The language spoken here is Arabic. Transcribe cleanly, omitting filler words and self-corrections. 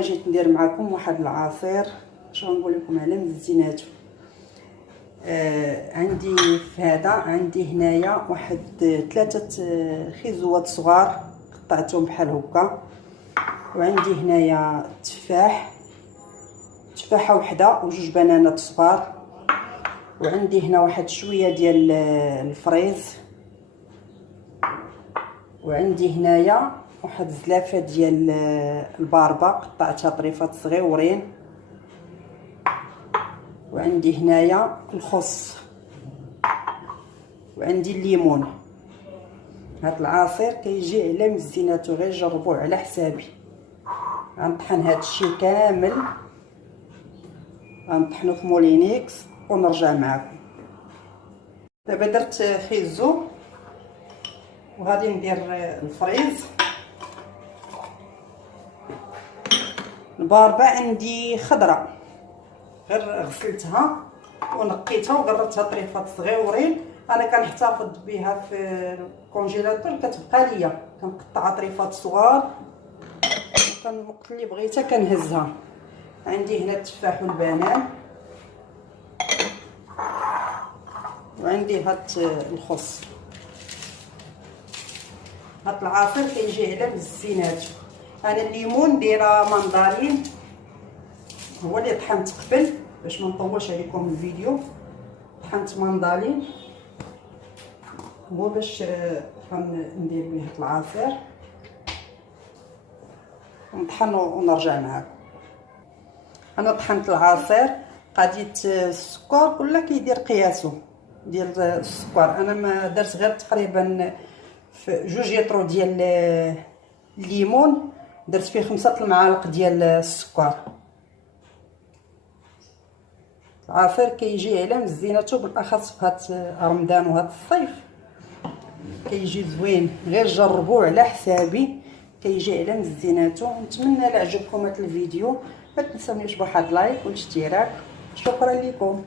جيت ندير معكم واحد العصير شنو نقول لكم على مزيناتو. عندي في هذا عندي هنايا واحد 3 خيزوات صغار قطعتهم بحال هكا، وعندي هنايا تفاحه وحده وجوج بنانات صغار، وعندي هنا واحد شويه ديال الفريز، وعندي هنايا واحد زلافه ديال الباربه قطعتها طريفات صغيورين، وعندي هنايا الخس، وعندي الليمون. هاد العصير كيجي على مزيناتو، غير جربوه على حسابي. غنطحن هاد الشيء كامل، غنطحنو في مولينيكس ونرجع معكم. دابا درت خيزو وغادي ندير الفريز. الباربه عندي خضره، غير غسلتها ونقيتها وقررتها طريفات صغيورين. انا كنحتفظ بها في الكونجيلاتور، كتبقى ليا كنقطعها طريفات صغار، وكان الوقت اللي بغيتها كنهزها. عندي هنا التفاح والبنان، وعندي هاد الخس. هاد العصير كيجي على مزيناتو. انا الليمون دايره مندارين هو اللي طحنت قبل باش ما نطولش عليكم الفيديو. طحنت مندالين هو باش غندير به العصير، نطحن ونرجع معاكم. انا طحنت العصير، قضيت السكر كل كيدير قياسو ديال السكر. انا ما درت غير تقريبا في 2 يطرو ديال الليمون، درت فيه 5 المعالق ديال السكر. العصير كيجي على مزيناتو، بالاخص في هاد رمضان وهاد الصيف كيجي زوين. غير جربوه على حسابي، كيجي على مزيناتو. نتمنى لا عجبكم هاد الفيديو، ما تنسونيش بواحد لايك والاشتراك. شكرا لكم.